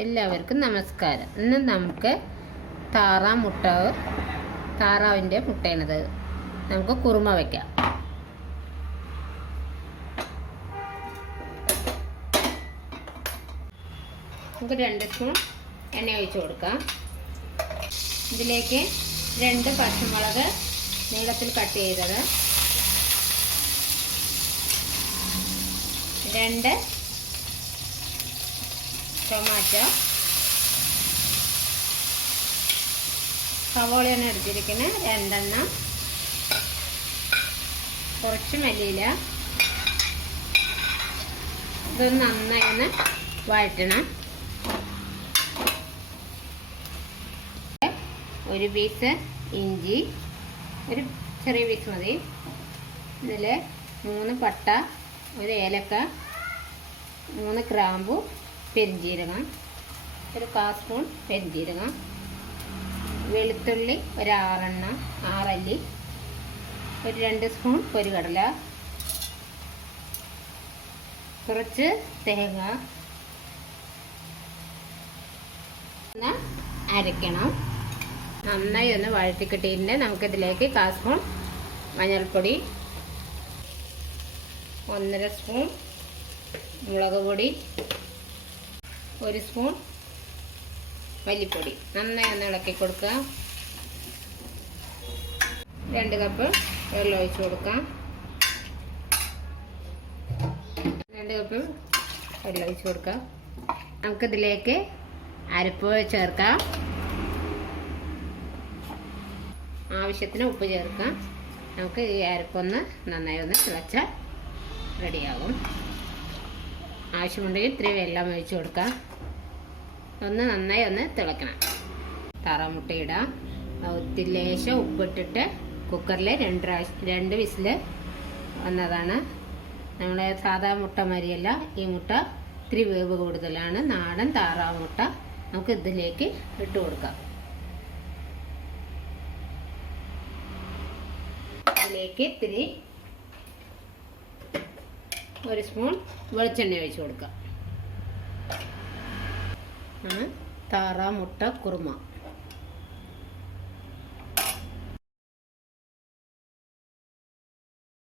എല്ലാവർക്കും നമസ്കാരം. ഇന്ന് നമുക്ക് താറാവിൻ്റെ മുട്ടയാണിത്. നമുക്ക് കുറുമ വയ്ക്കാം. നമുക്ക് 2 സ്പൂൺ എണ്ണ ഒഴിച്ച് കൊടുക്കാം. ഇതിലേക്ക് 2 പച്ചമുളക് നീളത്തിൽ കട്ട് ചെയ്തത്, 2 ടൊമാറ്റോ, സവോളയാണ് എടുത്തിരിക്കുന്നത് 2 എണ്ണം, കുറച്ച് മല്ലിയില. ഇതൊന്ന് നന്നായി ഒന്ന് വഴറ്റണം. 1 പീസ് ഇഞ്ചി, ഒരു ചെറിയ പീസ് മതി. ഇതിൽ 3 പട്ട, 1 ഏലക്ക, 3 ഗ്രാമ്പു, പെരിഞ്ജീരകം, ഒരു 1/4 സ്പൂൺ പെരിഞ്ജീരകം, വെളുത്തുള്ളി 6 എണ്ണം, 6 അല്ലി, ഒരു 2 സ്പൂൺ പൊരികടല, കുറച്ച് തേങ്ങ ഒന്ന് അരയ്ക്കണം. നന്നായി ഒന്ന് വഴറ്റിക്കിട്ടിയിട്ട് നമുക്കിതിലേക്ക് 1/4 സ്പൂൺ മഞ്ഞൾപ്പൊടി, 1.5 സ്പൂൺ മുളക് പൊടി, 1 സ്പൂൺ മല്ലിപ്പൊടി നന്നായി ഒന്ന് ഇളക്കി കൊടുക്കുക. 2 കപ്പ് വെള്ളം ഒഴിച്ച് കൊടുക്കാം. 2 കപ്പ് വെള്ളം ഒഴിച്ച് കൊടുക്കാം. നമുക്കിതിലേക്ക് അരപ്പ് ചേർക്കാം. ആവശ്യത്തിന് ഉപ്പ് ചേർക്കാം. നമുക്ക് ഈ അരപ്പൊന്ന് നന്നായി ഒന്ന് തിളച്ചാൽ റെഡിയാകും. ആവശ്യമുണ്ടെങ്കിൽ ഇത്തിരി വെള്ളം ഒഴിച്ച് കൊടുക്കാം. ഒന്ന് നന്നായി ഒന്ന് തിളക്കണം. താറാമുട്ട ഇടാം. ഒത്തിരി ലേശം ഉപ്പിട്ടിട്ട് കുക്കറിൽ 2 വിസിൽ വന്നതാണ്. നമ്മളെ സാധാ മുട്ട മാതിരിയല്ല, ഈ മുട്ട ഇത്തിരി വേവ് കൂടുതലാണ്. നാടൻ താറാവ് മുട്ട നമുക്ക് ഇതിലേക്ക് ഇട്ട് കൊടുക്കാം. ഇതിലേക്ക് ഇത്തിരി 1 സ്പൂൺ വെളിച്ചെണ്ണ ഒഴിച്ച് കൊടുക്കാം. താറാമുട്ട കുറുമ.